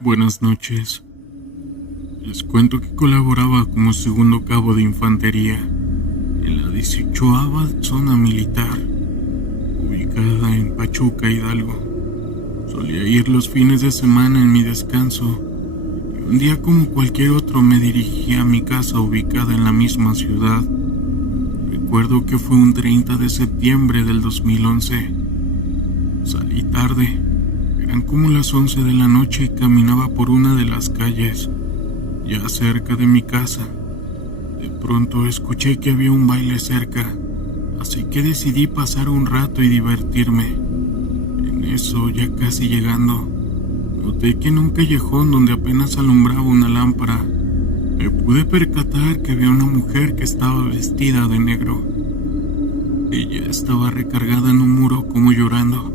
Buenas noches. Les cuento que colaboraba como segundo cabo de infantería en la 18ª zona militar, ubicada en Pachuca, Hidalgo. Solía ir los fines de semana en mi descanso y un día como cualquier otro me dirigí a mi casa ubicada en la misma ciudad. Recuerdo que fue un 30 de septiembre del 2011. Salí tarde. Eran como las 11 de la noche y caminaba por una de las calles, ya cerca de mi casa. De pronto escuché que había un baile cerca, así que decidí pasar un rato y divertirme. En eso, ya casi llegando, noté que en un callejón donde apenas alumbraba una lámpara, me pude percatar que había una mujer que estaba vestida de negro. Ella estaba recargada en un muro como llorando.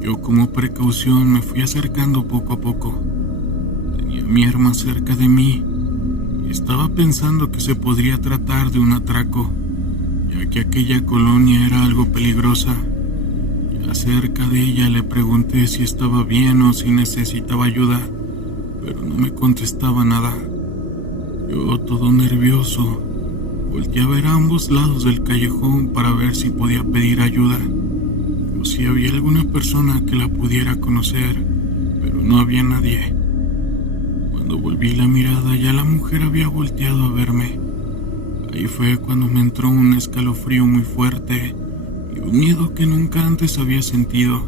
Yo como precaución me fui acercando poco a poco. Tenía mi arma cerca de mí y estaba pensando que se podría tratar de un atraco, ya que aquella colonia era algo peligrosa. Ya cerca de ella le pregunté si estaba bien o si necesitaba ayuda, pero no me contestaba nada. Yo, todo nervioso, volteé a ver a ambos lados del callejón para ver si podía pedir ayuda o si había alguna persona que la pudiera conocer, pero no había nadie. Cuando volví la mirada, ya la mujer había volteado a verme. Ahí fue cuando me entró un escalofrío muy fuerte y un miedo que nunca antes había sentido.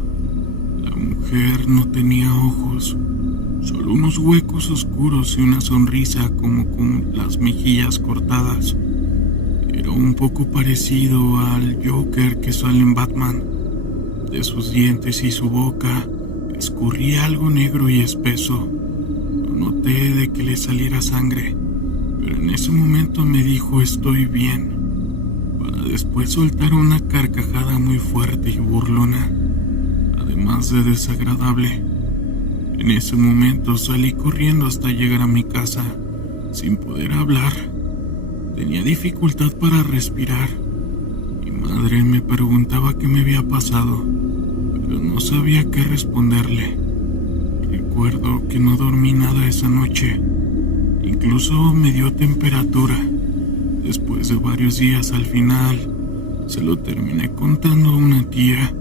La mujer no tenía ojos, solo unos huecos oscuros y una sonrisa como con las mejillas cortadas. Era un poco parecido al Joker que sale en Batman. De sus dientes y su boca escurría algo negro y espeso. No noté de que le saliera sangre, pero en ese momento me dijo "estoy bien", para después soltar una carcajada muy fuerte y burlona, además de desagradable. En ese momento salí corriendo hasta llegar a mi casa, sin poder hablar. Tenía dificultad para respirar. Mi madre me preguntaba qué me había pasado, pero no sabía qué responderle. Recuerdo que no dormí nada esa noche. Incluso me dio temperatura. Después de varios días, al final, se lo terminé contando a una tía,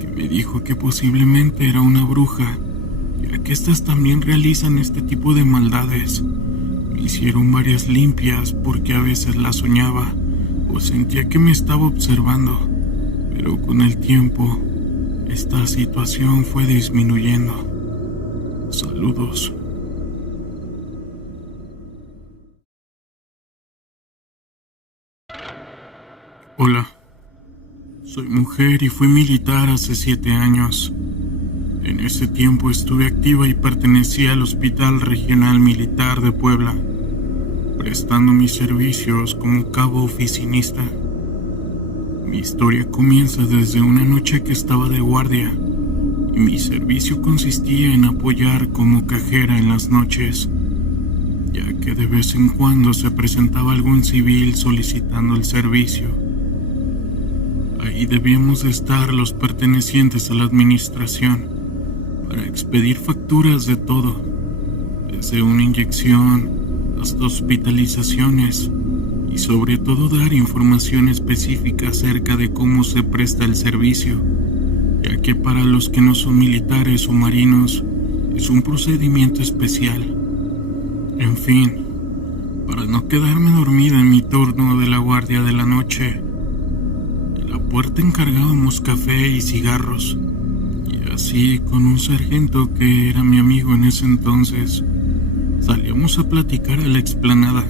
que me dijo que posiblemente era una bruja, ya que estas también realizan este tipo de maldades. Me hicieron varias limpias porque a veces la soñaba o sentía que me estaba observando, pero con el tiempo esta situación fue disminuyendo. Saludos. Hola, soy mujer y fui militar hace 7 años. En ese tiempo estuve activa y pertenecía al Hospital Regional Militar de Puebla, prestando mis servicios como cabo oficinista. Mi historia comienza desde una noche que estaba de guardia y mi servicio consistía en apoyar como cajera en las noches, ya que de vez en cuando se presentaba algún civil solicitando el servicio. Ahí debíamos de estar los pertenecientes a la administración para expedir facturas de todo, desde una inyección hasta hospitalizaciones, y sobre todo dar información específica acerca de cómo se presta el servicio, ya que para los que no son militares o marinos es un procedimiento especial. En fin, para no quedarme dormida en mi turno de la guardia de la noche, en la puerta encargábamos café y cigarros, y así con un sargento que era mi amigo en ese entonces, salíamos a platicar a la explanada.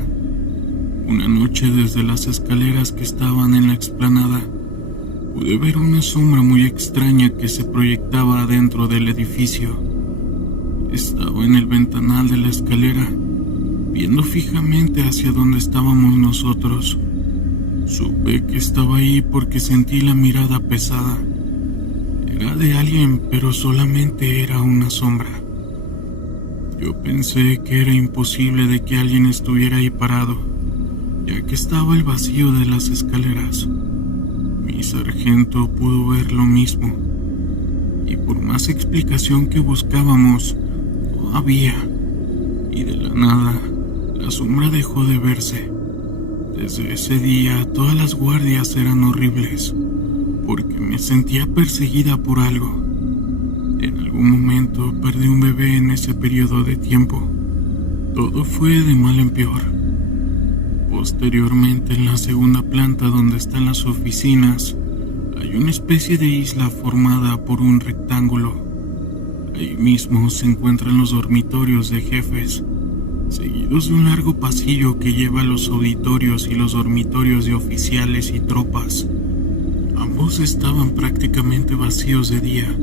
Una noche, desde las escaleras que estaban en la explanada, pude ver una sombra muy extraña que se proyectaba adentro del edificio. Estaba en el ventanal de la escalera, viendo fijamente hacia donde estábamos nosotros. Supe que estaba ahí porque sentí la mirada pesada. Era de alguien, pero solamente era una sombra. Yo pensé que era imposible de que alguien estuviera ahí parado, ya que estaba el vacío de las escaleras. Mi sargento pudo ver lo mismo, y por más explicación que buscábamos, no había, y de la nada, la sombra dejó de verse. Desde ese día, todas las guardias eran horribles, porque me sentía perseguida por algo. En algún momento perdí un bebé en ese periodo de tiempo. Todo fue de mal en peor. Posteriormente, en la segunda planta donde están las oficinas, hay una especie de isla formada por un rectángulo. Ahí mismo se encuentran los dormitorios de jefes, seguidos de un largo pasillo que lleva a los auditorios y los dormitorios de oficiales y tropas. Ambos estaban prácticamente vacíos de día,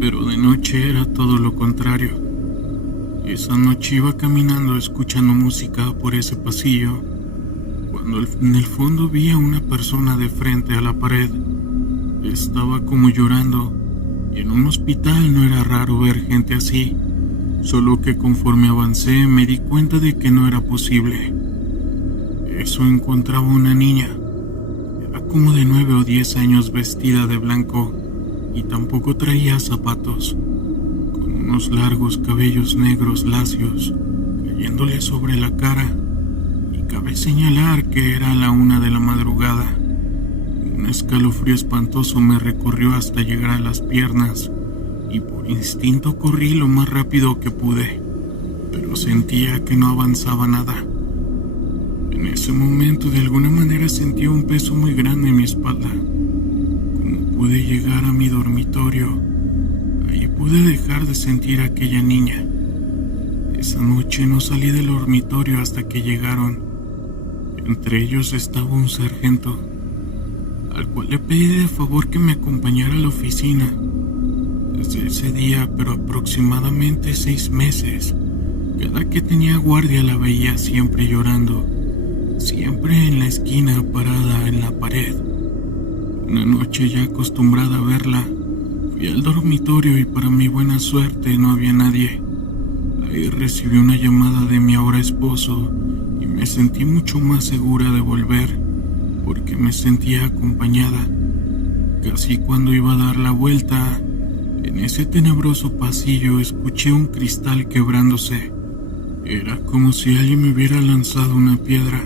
pero de noche era todo lo contrario. Esa noche iba caminando escuchando música por ese pasillo, cuando en el fondo vi a una persona de frente a la pared. Estaba como llorando, y en un hospital no era raro ver gente así, solo que conforme avancé me di cuenta de que no era posible. Eso encontraba una niña. Era como de 9 o 10 años vestida de blanco, y tampoco traía zapatos, con unos largos cabellos negros lacios cayéndole sobre la cara, y cabe señalar que era la 1 de la madrugada. Un escalofrío espantoso me recorrió hasta llegar a las piernas, y por instinto corrí lo más rápido que pude, pero sentía que no avanzaba nada. En ese momento de alguna manera sentí un peso muy grande en mi espalda. Como pude llegar a mi dormitorio, ahí pude dejar de sentir a aquella niña. Esa noche no salí del dormitorio hasta que llegaron. Entre ellos estaba un sargento, al cual le pedí de favor que me acompañara a la oficina. Desde ese día, pero aproximadamente 6 meses, cada que tenía guardia la veía siempre llorando, siempre en la esquina parada en la pared. Una noche, ya acostumbrada a verla, fui al dormitorio y para mi buena suerte no había nadie. Ahí recibí una llamada de mi ahora esposo y me sentí mucho más segura de volver, porque me sentía acompañada. Casi cuando iba a dar la vuelta, en ese tenebroso pasillo escuché un cristal quebrándose. Era como si alguien me hubiera lanzado una piedra,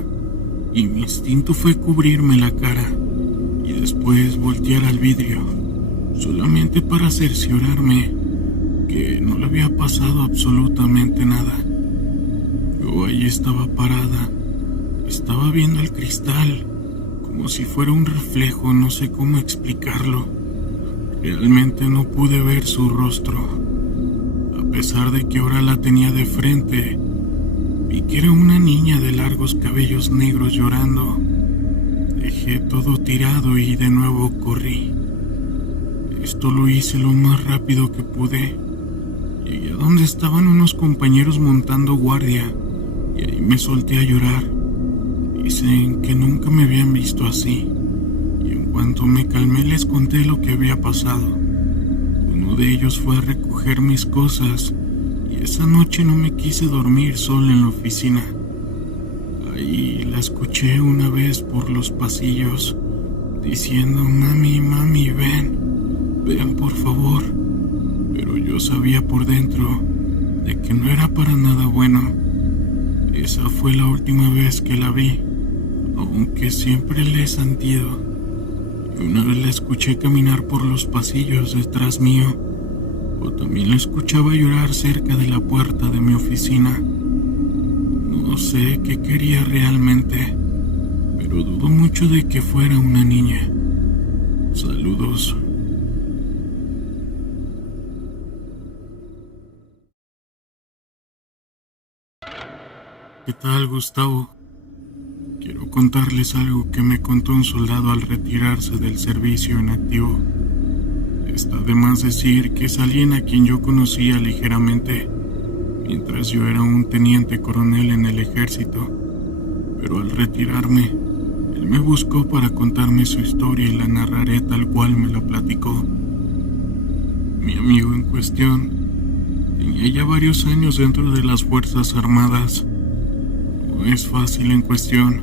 y mi instinto fue cubrirme la cara y después voltear al vidrio, solamente para cerciorarme que no le había pasado absolutamente nada. Yo ahí estaba parada, estaba viendo el cristal como si fuera un reflejo, no sé cómo explicarlo. Realmente no pude ver su rostro. A pesar de que ahora la tenía de frente, vi que era una niña de largos cabellos negros llorando. Dejé todo tirado y de nuevo corrí. Esto lo hice lo más rápido que pude. Llegué a donde estaban unos compañeros montando guardia y ahí me solté a llorar. Dicen que nunca me habían visto así, y en cuanto me calmé les conté lo que había pasado. Uno de ellos fue a recoger mis cosas, y esa noche no me quise dormir sola en la oficina. Ahí la escuché una vez por los pasillos, diciendo: mami, mami, ven por favor. Pero yo sabía por dentro de que no era para nada bueno. Esa fue la última vez que la vi, aunque siempre le he sentido. Y una vez la escuché caminar por los pasillos detrás mío, o también la escuchaba llorar cerca de la puerta de mi oficina. No sé qué quería realmente, pero dudo mucho de que fuera una niña. Saludos. ¿Qué tal, Gustavo? Quiero contarles algo que me contó un soldado al retirarse del servicio en activo. Está de más decir que es alguien a quien yo conocía ligeramente, mientras yo era un teniente coronel en el ejército. Pero al retirarme, él me buscó para contarme su historia y la narraré tal cual me la platicó. Mi amigo en cuestión tenía ya varios años dentro de las Fuerzas Armadas. No es fácil en cuestión,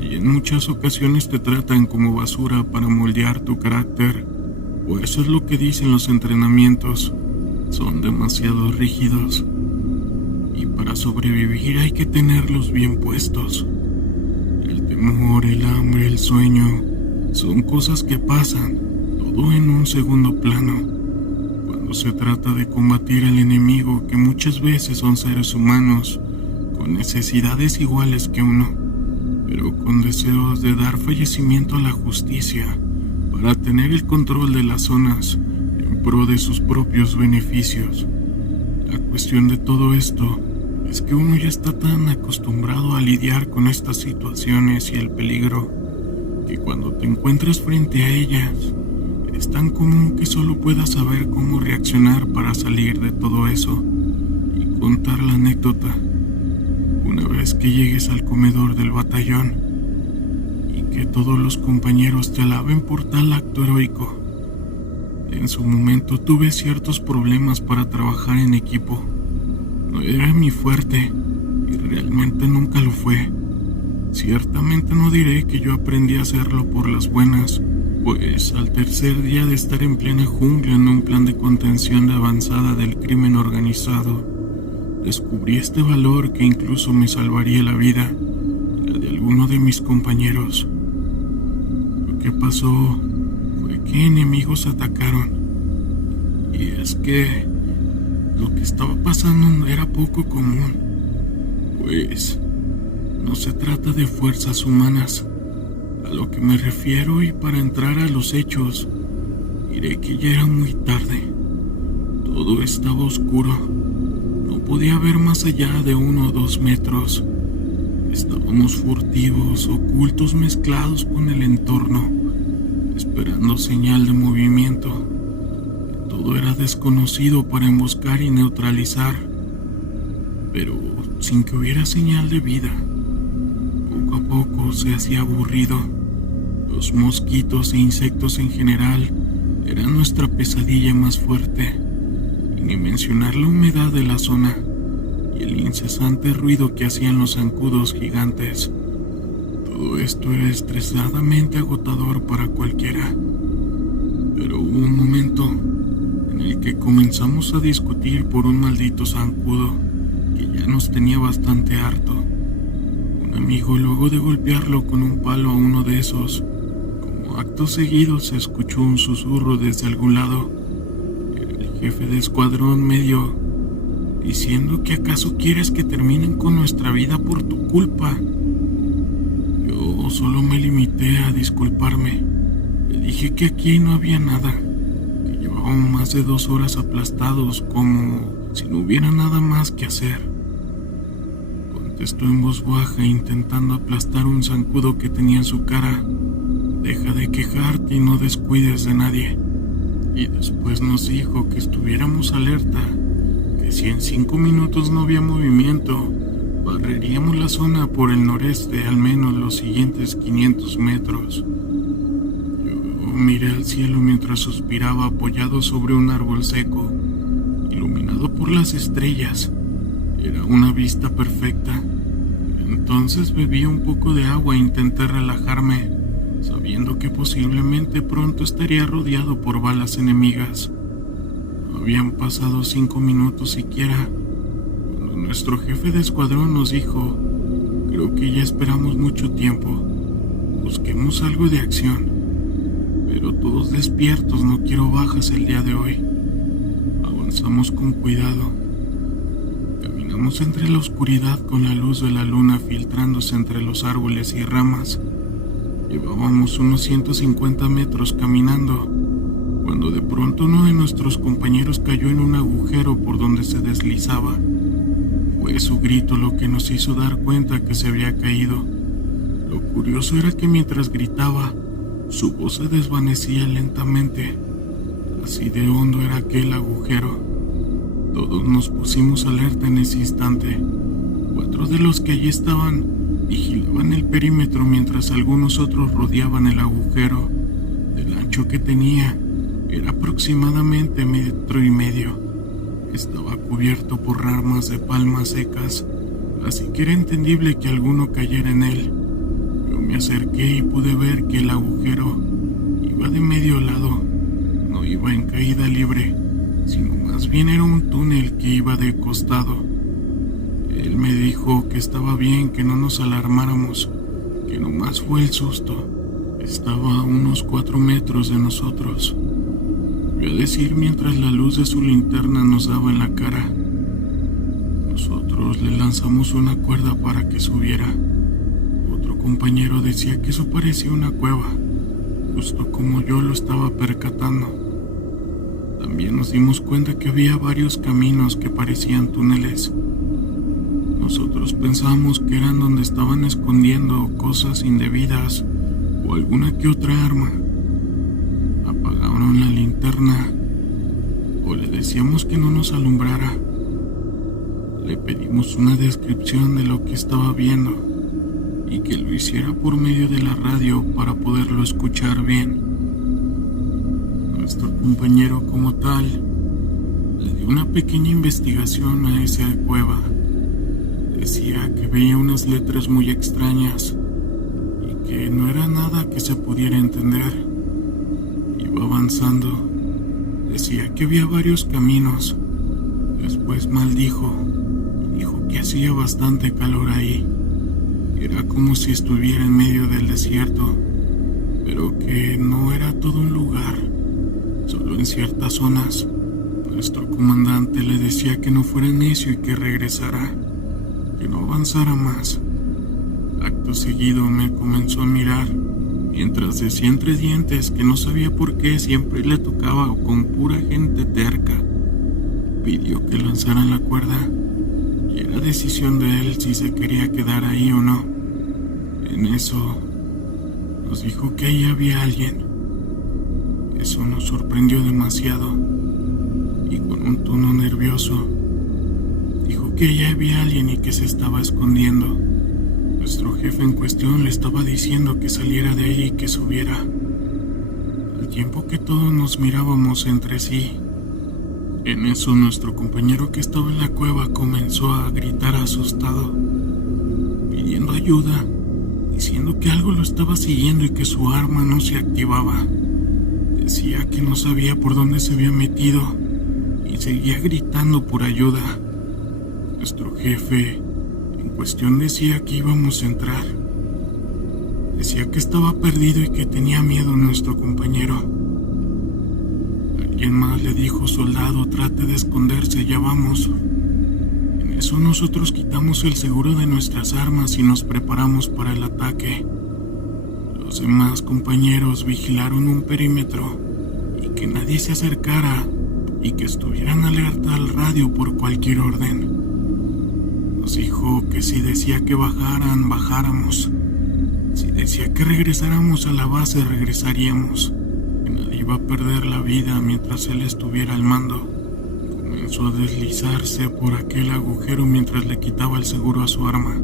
y en muchas ocasiones te tratan como basura para moldear tu carácter, o eso es lo que dicen los entrenamientos. Son demasiado rígidos, y para sobrevivir hay que tenerlos bien puestos. El temor, el hambre, el sueño son cosas que pasan, todo en un segundo plano, cuando se trata de combatir al enemigo, que muchas veces son seres humanos con necesidades iguales que uno, pero con deseos de dar fallecimiento a la justicia para tener el control de las zonas en pro de sus propios beneficios. La cuestión de todo esto es que uno ya está tan acostumbrado a lidiar con estas situaciones y el peligro, que cuando te encuentras frente a ellas, es tan común que solo puedas saber cómo reaccionar para salir de todo eso y contar la anécdota una vez que llegues al comedor del batallón y que todos los compañeros te alaben por tal acto heroico. En su momento tuve ciertos problemas para trabajar en equipo. No era mi fuerte y realmente nunca lo fue. Ciertamente no diré que yo aprendí a hacerlo por las buenas, pues al tercer día de estar en plena jungla en un plan de contención de avanzada del crimen organizado, descubrí este valor que incluso me salvaría la vida y la de alguno de mis compañeros. Lo que pasó fue que enemigos atacaron, y es que lo que estaba pasando era poco común, pues no se trata de fuerzas humanas. A lo que me refiero, y para entrar a los hechos, diré que ya era muy tarde. Todo estaba oscuro. No podía ver más allá de 1 o 2 metros. Estábamos furtivos, ocultos, mezclados con el entorno, esperando señal de movimiento. Todo era desconocido para emboscar y neutralizar, pero sin que hubiera señal de vida. Poco a poco se hacía aburrido. Los mosquitos e insectos en general eran nuestra pesadilla más fuerte, y ni mencionar la humedad de la zona y el incesante ruido que hacían los zancudos gigantes. Todo esto era estresadamente agotador para cualquiera. Pero hubo un momento en el que comenzamos a discutir por un maldito zancudo que ya nos tenía bastante harto. Un amigo, luego de golpearlo con un palo a uno de esos, como acto seguido se escuchó un susurro desde algún lado. El jefe de escuadrón medio diciendo que acaso quieres que terminen con nuestra vida por tu culpa. Yo solo me limité a disculparme. Le dije que aquí no había nada, que llevábamos más de 2 horas aplastados, como si no hubiera nada más que hacer. Contestó en voz baja, intentando aplastar un zancudo que tenía en su cara. Deja de quejarte y no descuides de nadie. Y después nos dijo que estuviéramos alerta, que si en 5 minutos no había movimiento, barreríamos la zona por el noreste al menos los siguientes 500 metros. Yo miré al cielo mientras suspiraba apoyado sobre un árbol seco, iluminado por las estrellas. Era una vista perfecta. Entonces bebí un poco de agua e intenté relajarme, sabiendo que posiblemente pronto estaría rodeado por balas enemigas. No habían pasado 5 minutos siquiera cuando nuestro jefe de escuadrón nos dijo: creo que ya esperamos mucho tiempo, busquemos algo de acción, pero todos despiertos, no quiero bajas el día de hoy. Avanzamos con cuidado. Caminamos entre la oscuridad con la luz de la luna filtrándose entre los árboles y ramas. Llevábamos unos 150 metros caminando, cuando de pronto uno de nuestros compañeros cayó en un agujero por donde se deslizaba. Fue su grito lo que nos hizo dar cuenta que se había caído. Lo curioso era que mientras gritaba, su voz se desvanecía lentamente. Así de hondo era aquel agujero. Todos nos pusimos alerta en ese instante. 4 de los que allí estaban vigilaban el perímetro mientras algunos otros rodeaban el agujero. Del ancho que tenía, era aproximadamente 1,5 metros. Estaba cubierto por ramas de palmas secas, así que era entendible que alguno cayera en él. Yo me acerqué y pude ver que el agujero iba de medio lado. No iba en caída libre, sino más bien era un túnel que iba de costado. Él me dijo que estaba bien, que no nos alarmáramos, que nomás fue el susto. Estaba a unos 4 metros de nosotros. Voy a decir mientras la luz de su linterna nos daba en la cara. Nosotros le lanzamos una cuerda para que subiera. Otro compañero decía que eso parecía una cueva, justo como yo lo estaba percatando. También nos dimos cuenta que había varios caminos que parecían túneles. Nosotros pensábamos que eran donde estaban escondiendo cosas indebidas o alguna que otra arma. Apagaron la linterna o le decíamos que no nos alumbrara. Le pedimos una descripción de lo que estaba viendo y que lo hiciera por medio de la radio para poderlo escuchar bien. Nuestro compañero como tal le dio una pequeña investigación a esa cueva. Decía que veía unas letras muy extrañas y que no era nada que se pudiera entender. Iba avanzando. Decía que había varios caminos. Después maldijo. Dijo que hacía bastante calor ahí. Era como si estuviera en medio del desierto, pero que no era todo un lugar, solo en ciertas zonas. Nuestro comandante le decía que no fuera necio y que regresara, que no avanzara más. Acto seguido me comenzó a mirar, mientras decía entre dientes que no sabía por qué siempre le tocaba con pura gente terca. Pidió que lanzaran la cuerda y era decisión de él si se quería quedar ahí o no. En eso nos dijo que ahí había alguien. Eso nos sorprendió demasiado y con un tono nervioso dijo que allá había alguien y que se estaba escondiendo. Nuestro jefe en cuestión le estaba diciendo que saliera de ahí y que subiera. Al tiempo que todos nos mirábamos entre sí. En eso nuestro compañero que estaba en la cueva comenzó a gritar asustado, pidiendo ayuda, diciendo que algo lo estaba siguiendo y que su arma no se activaba. Decía que no sabía por dónde se había metido y seguía gritando por ayuda. Nuestro jefe en cuestión decía que íbamos a entrar. Decía que estaba perdido y que tenía miedo nuestro compañero. Alguien más le dijo: soldado, trate de esconderse, ya vamos. En eso nosotros quitamos el seguro de nuestras armas y nos preparamos para el ataque. Los demás compañeros vigilaron un perímetro y que nadie se acercara y que estuvieran alerta al radio por cualquier orden. Nos dijo que si decía que bajaran, bajáramos. Si decía que regresáramos a la base, regresaríamos. Que nadie iba a perder la vida mientras él estuviera al mando. Comenzó a deslizarse por aquel agujero mientras le quitaba el seguro a su arma.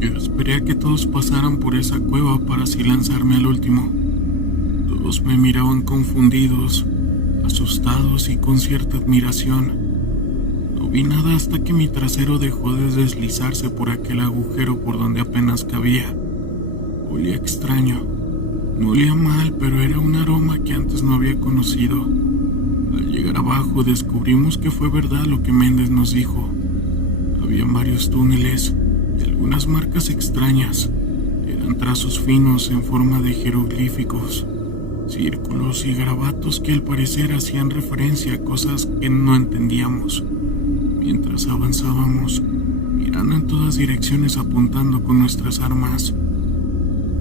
Yo esperé a que todos pasaran por esa cueva para así lanzarme al último. Todos me miraban confundidos, asustados y con cierta admiración. No vi nada hasta que mi trasero dejó de deslizarse por aquel agujero por donde apenas cabía. Olía extraño. No olía mal, pero era un aroma que antes no había conocido. Al llegar abajo descubrimos que fue verdad lo que Méndez nos dijo. Habían varios túneles y algunas marcas extrañas. Eran trazos finos en forma de jeroglíficos, círculos y garabatos que al parecer hacían referencia a cosas que no entendíamos. Mientras avanzábamos, mirando en todas direcciones apuntando con nuestras armas,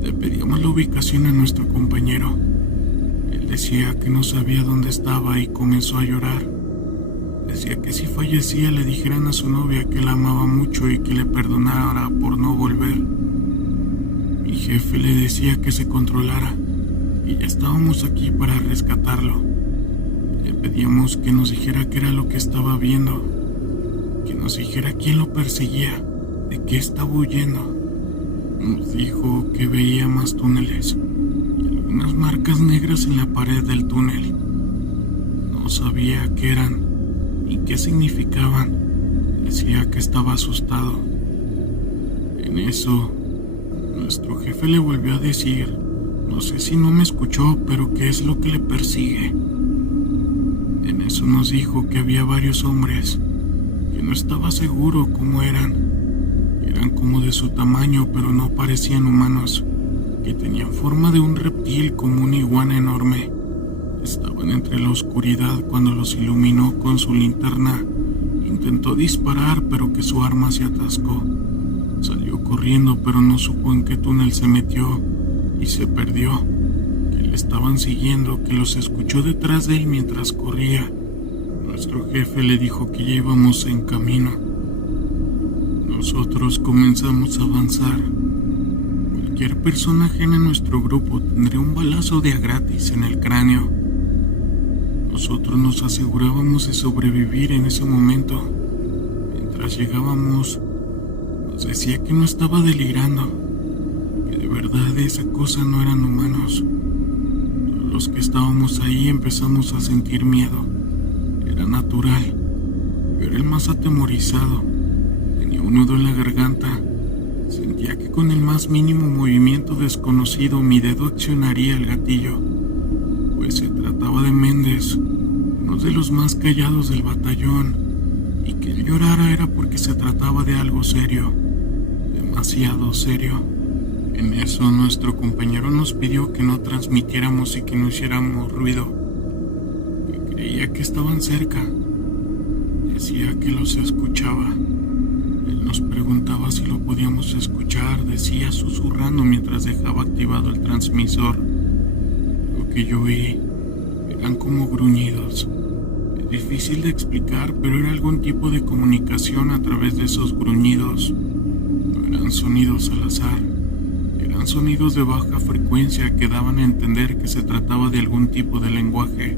le pedíamos la ubicación a nuestro compañero. Él decía que no sabía dónde estaba y comenzó a llorar. Decía que si fallecía le dijeran a su novia que la amaba mucho y que le perdonara por no volver. Mi jefe le decía que se controlara y ya estábamos aquí para rescatarlo. Le pedíamos que nos dijera qué era lo que estaba viendo, que nos dijera quién lo perseguía, de qué estaba huyendo. Nos dijo que veía más túneles y algunas marcas negras en la pared del túnel. No sabía qué eran ni qué significaban. Decía que estaba asustado. En eso, nuestro jefe le volvió a decir, no sé si no me escuchó, pero qué es lo que le persigue. En eso nos dijo que había varios hombres, que no estaba seguro cómo eran. Eran como de su tamaño, pero no parecían humanos, que tenían forma de un reptil como una iguana enorme. Estaban entre la oscuridad cuando los iluminó con su linterna. Intentó disparar, pero que su arma se atascó. Salió corriendo, pero no supo en qué túnel se metió y se perdió. Que le estaban siguiendo, que los escuchó detrás de él mientras corría. Nuestro jefe le dijo que ya íbamos en camino. Nosotros comenzamos a avanzar. Cualquier persona ajena a nuestro grupo tendría un balazo de a gratis en el cráneo. Nosotros nos asegurábamos de sobrevivir en ese momento. Mientras llegábamos, nos decía que no estaba delirando, que de verdad esa cosa no eran humanos. Todos los que estábamos ahí empezamos a sentir miedo. Era natural. Yo era el más atemorizado. Tenía un nudo en la garganta. Sentía que con el más mínimo movimiento desconocido mi dedo accionaría el gatillo. Pues se trataba de Méndez, uno de los más callados del batallón, y que él llorara era porque se trataba de algo serio, demasiado serio. En eso nuestro compañero nos pidió que no transmitiéramos y que no hiciéramos ruido, que creía que estaban cerca. Decía que los escuchaba. Él nos preguntaba si lo podíamos escuchar, decía susurrando mientras dejaba activado el transmisor. Lo que yo oí eran como gruñidos. Es difícil de explicar, pero era algún tipo de comunicación a través de esos gruñidos. No eran sonidos al azar. Eran sonidos de baja frecuencia que daban a entender que se trataba de algún tipo de lenguaje.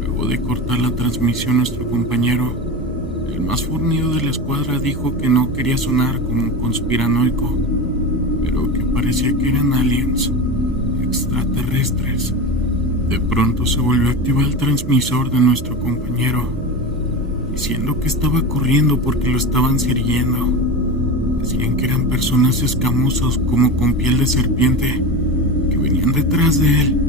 Luego de cortar la transmisión, nuestro compañero, el más fornido de la escuadra, dijo que no quería sonar como un conspiranoico, pero que parecía que eran aliens, extraterrestres. De pronto se volvió a activar el transmisor de nuestro compañero, diciendo que estaba corriendo porque lo estaban siguiendo. Decían que eran personas escamosas como con piel de serpiente, que venían detrás de él.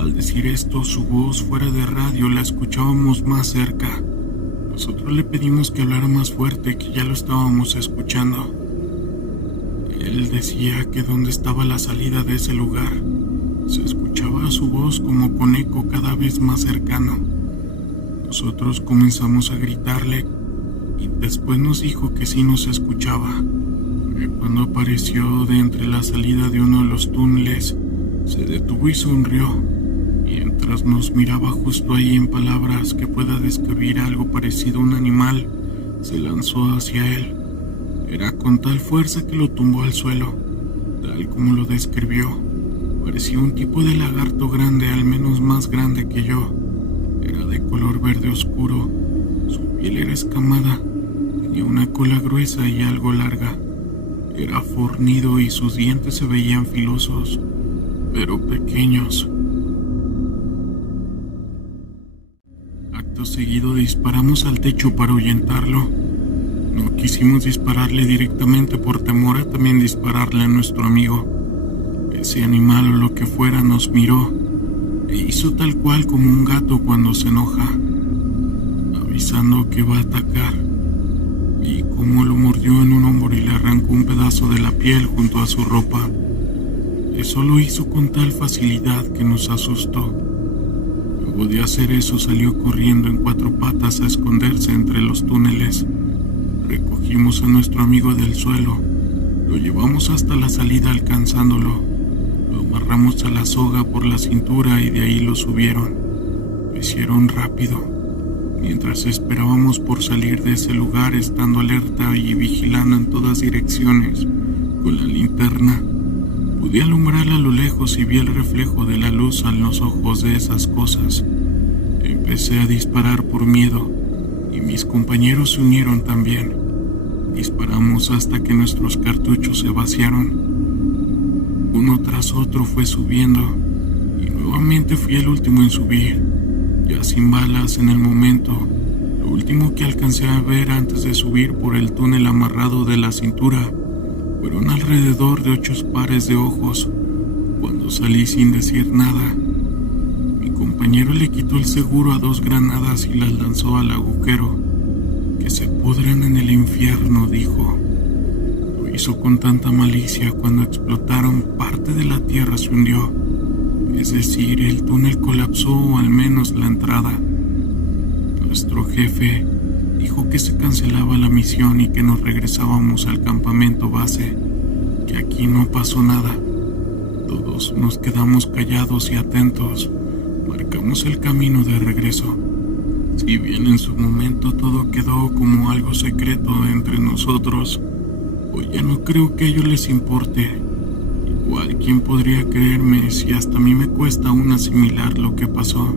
Al decir esto, su voz fuera de radio la escuchábamos más cerca. Nosotros le pedimos que hablara más fuerte, que ya lo estábamos escuchando. Él decía que dónde estaba la salida de ese lugar. Se escuchaba su voz como con eco cada vez más cercano. Nosotros comenzamos a gritarle y después nos dijo que sí nos escuchaba. Cuando apareció de entre la salida de uno de los túneles, se detuvo y sonrió, mientras nos miraba justo ahí. En palabras que pueda describir algo parecido a un animal, se lanzó hacia él. Era con tal fuerza que lo tumbó al suelo, tal como lo describió. Parecía un tipo de lagarto grande, al menos más grande que yo. Era de color verde oscuro, su piel era escamada, tenía una cola gruesa y algo larga. Era fornido y sus dientes se veían filosos, pero pequeños. Acto seguido disparamos al techo para ahuyentarlo. No quisimos dispararle directamente por temor a también dispararle a nuestro amigo. Ese animal o lo que fuera nos miró e hizo tal cual como un gato cuando se enoja, avisando que va a atacar. Y como lo mordió en un hombro y le arrancó un pedazo de la piel junto a su ropa. Eso lo hizo con tal facilidad que nos asustó. Luego de hacer eso salió corriendo en 4 patas a esconderse entre los túneles. Recogimos a nuestro amigo del suelo, lo llevamos hasta la salida alcanzándolo, lo amarramos a la soga por la cintura y de ahí lo subieron. Lo hicieron rápido. Mientras esperábamos por salir de ese lugar, estando alerta y vigilando en todas direcciones con la linterna, pude alumbrarla a lo lejos y vi el reflejo de la luz en los ojos de esas cosas. Empecé a disparar por miedo y mis compañeros se unieron también. Disparamos hasta que nuestros cartuchos se vaciaron. Uno tras otro fue subiendo y nuevamente fui el último en subir. Ya sin balas en el momento, lo último que alcancé a ver antes de subir por el túnel amarrado de la cintura fueron alrededor de 8 pares de ojos. Cuando salí sin decir nada, mi compañero le quitó el seguro a 2 granadas y las lanzó al agujero. Que se pudran en el infierno, dijo. Lo hizo con tanta malicia cuando explotaron, parte de la tierra se hundió. Es decir, el túnel colapsó, o al menos la entrada. Nuestro jefe dijo que se cancelaba la misión y que nos regresábamos al campamento base, que aquí no pasó nada. Todos nos quedamos callados y atentos. Marcamos el camino de regreso. Si bien en su momento todo quedó como algo secreto entre nosotros, hoy ya no creo que a ellos les importe. Igual, ¿quién podría creerme si hasta a mí me cuesta aún asimilar lo que pasó?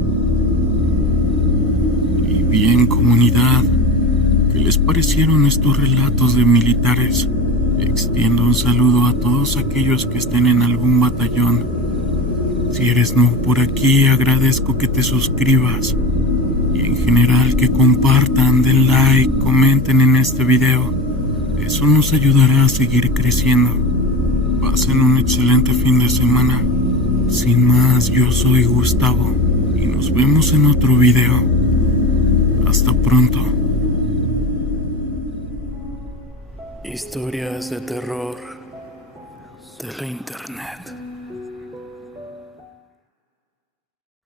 Y bien, comunidad, ¿qué les parecieron estos relatos de militares? Extiendo un saludo a todos aquellos que estén en algún batallón. Si eres nuevo por aquí, agradezco que te suscribas. Y en general que compartan, den like, comenten en este video. Eso nos ayudará a seguir creciendo. Pasen un excelente fin de semana. Sin más, yo soy Gustavo y nos vemos en otro video. Hasta pronto. Historias de terror de la internet.